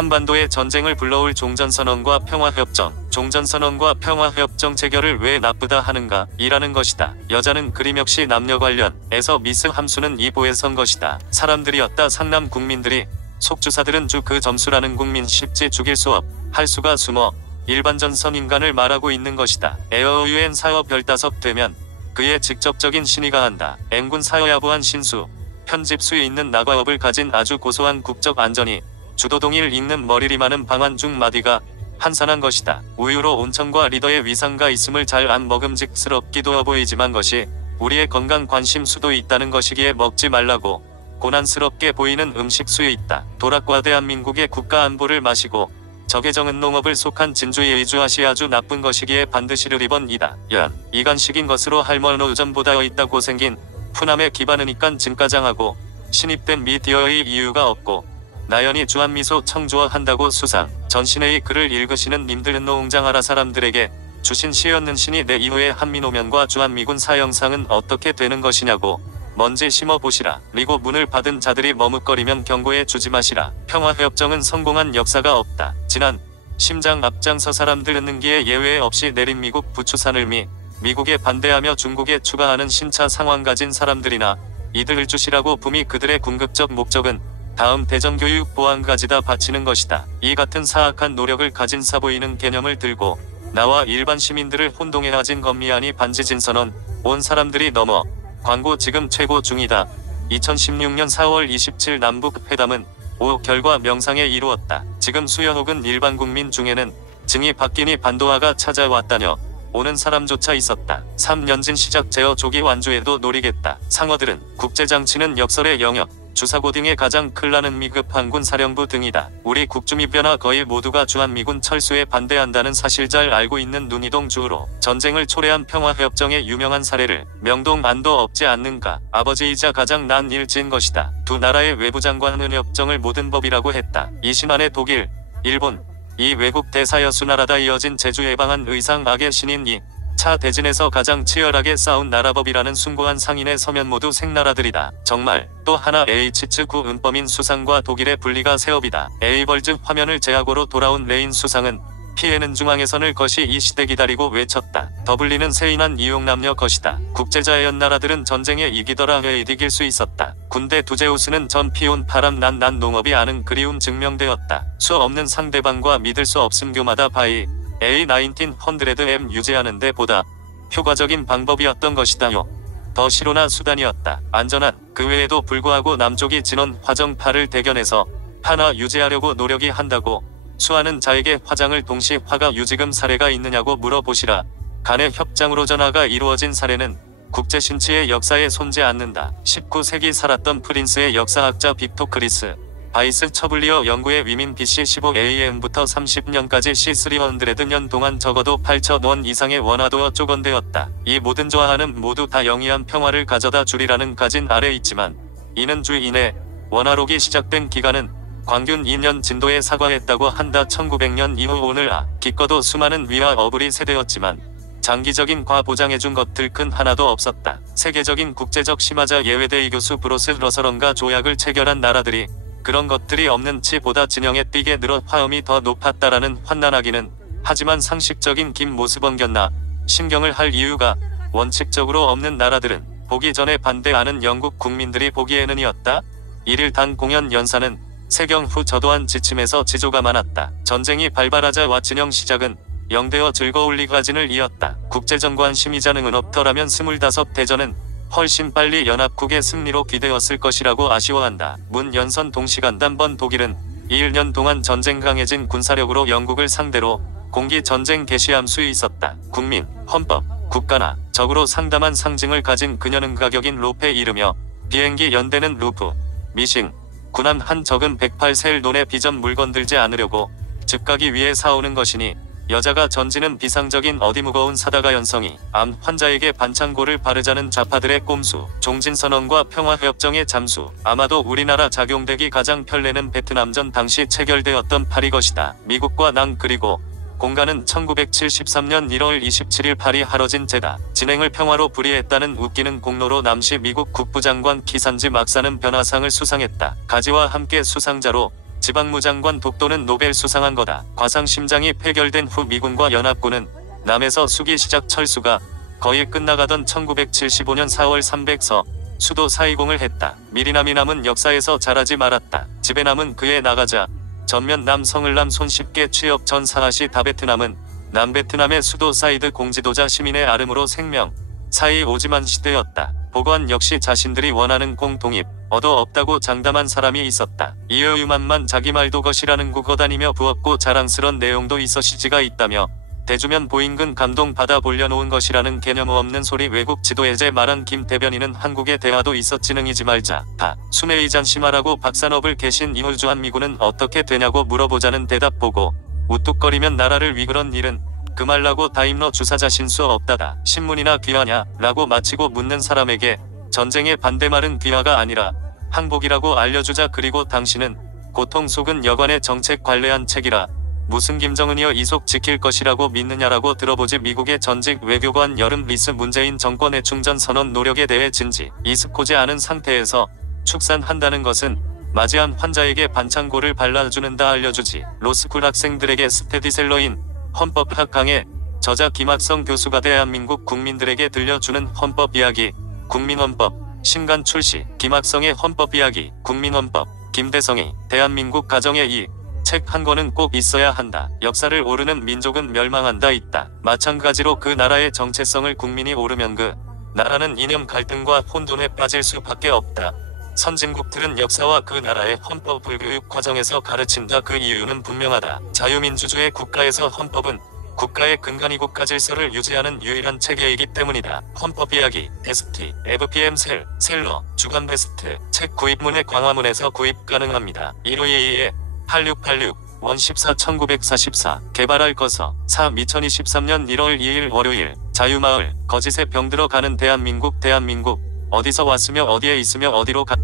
한반도에 전쟁을 불러올 종전선언과 평화협정, 종전선언과 평화협정 체결을 왜 나쁘다 하는가 이라는 것이다. 여자는 그림 역시 남녀 관련에서 미스 함수는 이 보에 선 것이다. 사람들이었다. 상남 국민들이 속주사들은 주 그 점수라는 국민 쉽지 죽일 수 없 할 수가 숨어 일반전선 인간을 말하고 있는 것이다. 에어유엔 사여 별다섯 되면 그의 직접적인 신의가 한다. N군 사여야부한 신수 편집수에 있는 나과업을 가진 아주 고소한 국적 안전이 주도동일 읽는 머리리 많은 방안 중 마디가 한산한 것이다. 우유로 온천과 리더의 위상가 있음을 잘 안 먹음직스럽기도 보이지만 것이 우리의 건강 관심 수도 있다는 것이기에 먹지 말라고 고난스럽게 보이는 음식수에 있다. 도락과 대한민국의 국가 안보를 마시고 적의 정은 농업을 속한 진주에 의주하시 아주 나쁜 것이기에 반드시 르리번이다. 연 이간식인 것으로 할머노전보다 있다고 생긴 푸남에 기반으니깐 진가장하고 신입된 미디어의 이유가 없고 나연히 주한미소 청주어 한다고 수상 전신의 글을 읽으시는 님들은 노웅장하라 사람들에게 주신 시였는 신이 내 이후에 한미노면과 주한미군 사영상은 어떻게 되는 것이냐고 먼지 심어보시라. 그리고 문을 받은 자들이 머뭇거리면 경고해 주지 마시라. 평화협정은 성공한 역사가 없다. 지난 심장 앞장서 사람들 은기에 예외 없이 내린 미국 부추산을 미국에 반대하며 중국에 추가하는 신차 상황 가진 사람들이나 이들을 주시라고 붐이 그들의 궁극적 목적은 다음 대전교육 보안까지다 바치는 것이다. 이 같은 사악한 노력을 가진 사보이는 개념을 들고 나와 일반 시민들을 혼동해 하진 건미안이 반지진선언 온 사람들이 넘어 광고 지금 최고 중이다. 2016년 4월 27 남북 회담은 5 결과 명상에 이루었다. 지금 수요 혹은 일반 국민 중에는 증이 바뀌니 반도화가 찾아왔다며 오는 사람조차 있었다. 3년진 시작 제어 조기 완주에도 노리겠다. 상어들은 국제장치는 역설의 영역, 주사고 등에 가장 클나는 미급 한군 사령부 등이다. 우리 국주미변화 거의 모두가 주한미군 철수에 반대한다는 사실 잘 알고 있는 눈이동 주로 전쟁을 초래한 평화협정의 유명한 사례를 명동 안도 없지 않는가. 아버지이자 가장 난 일진 것이다. 두 나라의 외부장관은 협정을 모든 법이라고 했다. 이 신안의 독일, 일본, 이 외국 대사여수 나라다 이어진 제주 해방한 의상 악의 신인 이 차 대진에서 가장 치열하게 싸운 나라법이라는 숭고한 상인의 서면 모두 생나라들이다. 정말 또 하나 H-9 은범인 수상과 독일의 분리가 세업이다. 에이벌즈 화면을 제하고로 돌아온 레인 수상은 피해는 중앙에선을 것이 이 시대 기다리고 외쳤다. 더블리는 세인한 이용남녀 것이다. 국제자의 연나라들은 전쟁에 이기더라 왜 이길 수 있었다. 군대 두제우스는 전 피온 파람 난 농업이 아는 그리움 증명되었다. 수 없는 상대방과 믿을 수 없음 교마다 바이 A1900M 유지하는데 보다 효과적인 방법이었던 것이다요. 더 실효나 수단이었다. 안전한 그 외에도 불구하고 남쪽이 진원 화정파를 대견해서 하나 유지하려고 노력이 한다고 수하는 자에게 화장을 동시 화가 유지금 사례가 있느냐고 물어보시라. 간의 협장으로 전화가 이루어진 사례는 국제신치의 역사에 손지 않는다. 19세기 살았던 프린스의 역사학자 빅토크리스 바이스 처블리어 연구의 위민 BC 15AM부터 30년까지 C300년 동안 적어도 8,000원 이상의 원화도어 쪼건되었다. 이 모든 조화는 모두 다 영위한 평화를 가져다 주리라는 가진 아래 있지만 이는 주 이내 원화록이 시작된 기간은 광균 2년 진도에 사과했다고 한다. 1900년 이후 오늘 기껏도 수많은 위와 어불이 세대였지만 장기적인 과보장해준 것들 큰 하나도 없었다. 세계적인 국제적 심화자 예외대 교수 브로스 러서런과 조약을 체결한 나라들이 그런 것들이 없는 치보다 진영에 띄게 늘어 화음이 더 높았다라는 환난하기는 하지만 상식적인 김 모습언겼나 신경을 할 이유가 원칙적으로 없는 나라들은 보기 전에 반대하는 영국 국민들이 보기에는이었다. 1일 단 공연 연사는 세경 후 저도한 지침에서 지조가 많았다. 전쟁이 발발하자와 진영 시작은 영대어 즐거울 리가진을 이었다. 국제정관 심의자능은 없더라면 25대전은 훨씬 빨리 연합국의 승리로 기대었을 것이라고 아쉬워한다. 문 연선 동시간 단번 독일은 21년 동안 전쟁 강해진 군사력으로 영국을 상대로 공기 전쟁 개시함 수 있었다. 국민, 헌법, 국가나 적으로 상담한 상징을 가진 그녀는 가격인 로페 이르며 비행기 연대는 루프, 미싱, 군함 한 적은 108셀 논에 비전 물건들지 않으려고 즉가기 위해 사오는 것이니 여자가 전지는 비상적인 어디 무거운 사다가 연성이 암 환자에게 반창고를 바르자는 좌파들의 꼼수 종진선언과 평화협정의 잠수 아마도 우리나라 작용되기 가장 편례는 베트남전 당시 체결되었던 파리 것이다. 미국과 낭 그리고 공간은 1973년 1월 27일 파리 하러진 제다. 진행을 평화로 불이했다는 웃기는 공로로 남시 미국 국부장관 키산지 막사는 변화상을 수상했다. 가지와 함께 수상자로 지방무장관 독도는 노벨 수상한 거다. 과상심장이 폐결된 후 미군과 연합군은 남에서 수기 시작 철수가 거의 끝나가던 1975년 4월 300서 수도 사이공을 했다. 미리남이 남은 역사에서 자라지 말았다. 집에 남은 그에 나가자 전면 남성을남 손쉽게 취업 전 사하시 다베트남은 남베트남의 수도 사이드 공지도자 시민의 아름으로 생명 사이 오지만 시대였다. 보관 역시 자신들이 원하는 공독립 얻어 없다고 장담한 사람이 있었다. 이여유만만 자기 말도 것이라는 구거 다니며 부었고 자랑스런 내용도 있어시지가 있다며 대주면 보인근 감동 받아 볼려놓은 것이라는 개념 없는 소리. 외국 지도해제 말한 김 대변인은 한국에 대화도 있었지능이지 말자. 순회의잔 심하라고 박산업을 계신 이물주한 미군은 어떻게 되냐고 물어보자는 대답 보고 우뚝거리면 나라를 위 그런 일은 그말라고 다임러 주사자 신수 없다다. 신문이나 귀하냐? 라고 마치고 묻는 사람에게 전쟁의 반대말은 귀하가 아니라 항복이라고 알려주자. 그리고 당신은 고통 속은 여관의 정책 관례한 책이라 무슨 김정은이여 이속 지킬 것이라고 믿느냐라고 들어보지. 미국의 전직 외교관 여름 리스 문재인 정권의 충전선언 노력에 대해 진지 이습하지 않은 상태에서 축산한다는 것은 맞이한 환자에게 반창고를 발라주는다 알려주지. 로스쿨 학생들에게 스테디셀러인 헌법학 강의 저자 김학성 교수가 대한민국 국민들에게 들려주는 헌법 이야기 국민헌법 신간 출시 김학성의 헌법 이야기 국민헌법 김대성이 대한민국 가정의 이 책 한 권은 꼭 있어야 한다. 역사를 오르는 민족은 멸망한다 있다. 마찬가지로 그 나라의 정체성을 국민이 오르면 그 나라는 이념 갈등과 혼돈에 빠질 수밖에 없다. 선진국들은 역사와 그 나라의 헌법을 교육 과정에서 가르친다. 그 이유는 분명하다. 자유민주주의 국가에서 헌법은 국가의 근간이 국가 질서를 유지하는 유일한 체계이기 때문이다. 헌법 이야기 ST FPM 셀러 주간 베스트 책 구입문의 광화문에서 구입 가능합니다. 1522에 8686 114 1944 개발할 거서 3 2023년 1월 2일 월요일 자유마을 거짓에 병들어 가는 대한민국 어디서 왔으며 어디에 있으며 어디로 가